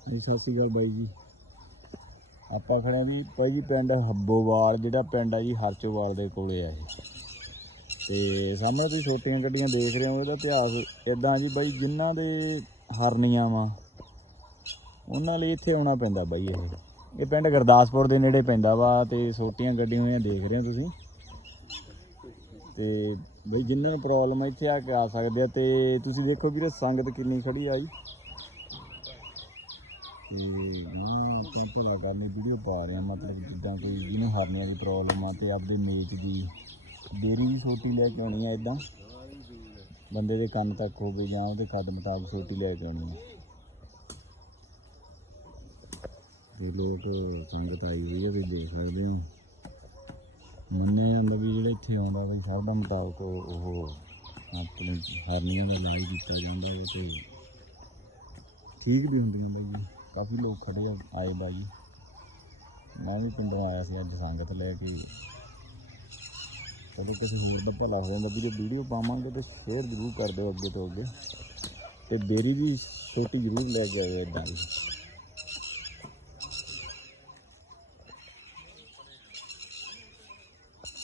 ਜੀ ਸਤਿ ਸ਼੍ਰੀ ਅਕਾਲ ਬਾਈ ਜੀ। ਆਪਾਂ ਖੜੇ ਆਂ ਜੀ, ਬਾਈ ਜੀ ਪਿੰਡ ਹੱਬੋਵਾਲ, ਜਿਹੜਾ ਪਿੰਡ ਆ ਜੀ ਹਰਚੋਵਾਲ ਦੇ ਕੋਲੇ ਆ ਇਹ। ਤੇ ਸਾਹਮਣੇ ਤੁਸੀਂ ਛੋਟੀਆਂ ਗੱਡੀਆਂ ਦੇਖ ਰਹੇ ਹੋ, ਇਹਦਾ ਇਤਿਹਾਸ ਇਦਾਂ ਜੀ ਬਾਈ, ਜਿਨ੍ਹਾਂ ਦੇ ਹਰਨੀਆਂ ਵਾ, ਉਹਨਾਂ ਲਈ ਇੱਥੇ ਆਉਣਾ ਪੈਂਦਾ ਬਾਈ ਇਹ। ਇਹ ਪਿੰਡ ਗੁਰਦਾਸਪੁਰ ਦੇ ਨੇੜੇ ਪੈਂਦਾ ਵਾ ਤੇ ਛੋਟੀਆਂ ਗੱਡੀਆਂ ਹੋਈਆਂ ਦੇਖ ਰਹੇ ਹੋ ਤੁਸੀਂ। ਤੇ ਬਈ, ਜਿਨ੍ਹਾਂ ਨੂੰ ਪ੍ਰੋਬਲਮ ਇੱਥੇ ਆ ਕੇ ਆ ਸਕਦੇ ਆ। ਤੇ ਤੁਸੀਂ ਦੇਖੋ ਵੀਰੇ, ਸੰਗਤ ਕਿੰਨੀ ਖੜੀ ਆ ਜੀ। ਤੇ ਮੈਂ ਕੈਂਪ ਦਾ ਕਰਨੀ ਵੀਡੀਓ ਪਾ ਰਿਹਾ ਮਤਲਬ ਜਿੱਦਾਂ ਕੋਈ ਜਿਹਨੂੰ ਹਰਨੀਆਂ ਦੀ ਪ੍ਰੋਬਲਮ ਆ ਤੇ ਆਪਦੇ ਮੇਚ ਦੀ ਦੇਰੀ ਦੀ ਸੋਟੀ ਲੈ ਕੇ ਆਉਣੀ ਆ ਇਦਾਂ ਬੰਦੇ ਦੇ ਕੰਨ ਤੱਕ ਹੋਵੇ ਜਾਂ ਉਹਦੇ ਕੱਦ ਮੁਤਾਬਕ ਸੋਟੀ ਲੈ ਕੇ ਆਉਣੀ ਆ। ਇਹ ਲੋਕ ਸੰਗਤ ਆਈ ਹੋਈ ਹੈ ਵੀ ਦੇਖ ਸਕਦੇ ਹੋ। ਮੰਨੇ ਜਾਂਦਾ ਵੀ ਜਿਹੜਾ ਇੱਥੇ ਆਉਂਦਾ ਬਈ ਸਭ ਦਾ ਮੁਤਾਬਕ ਉਹ ਆਪਣੇ ਹਰਨੀਆਂ ਦਾ ਇਲਾਜ ਕੀਤਾ ਜਾਂਦਾ ਹੈ ਤੇ ਠੀਕ ਵੀ ਹੁੰਦੀਆਂ ਬਾਈ ਜੀ। ਕਾਫੀ ਲੋਕ ਖੜੇ ਆ- ਆਏ ਬਾਈ। ਮੈਂ ਵੀ ਪਿੰਡੋਂ ਆਇਆ ਸੀ ਅੱਜ ਸੰਗਤ ਲੈ ਕੇ। ਚਲੋ ਕਿਸੇ ਹੋਰ ਦਾ ਭਲਾ ਹੋ ਜਾਂਦਾ ਵੀ ਜੇ, ਵੀਡੀਓ ਪਾਵਾਂਗੇ ਤੇ ਸ਼ੇਅਰ ਜ਼ਰੂਰ ਕਰ ਦਿਓ ਅੱਗੇ ਤੋਂ ਅੱਗੇ। ਤੇ ਬੇਰੀ ਵੀ ਛੋਟੀ ਜ਼ਰੂਰ ਲੈ ਕੇ ਆਇਓ ਇਦਾਂ ਦੀ।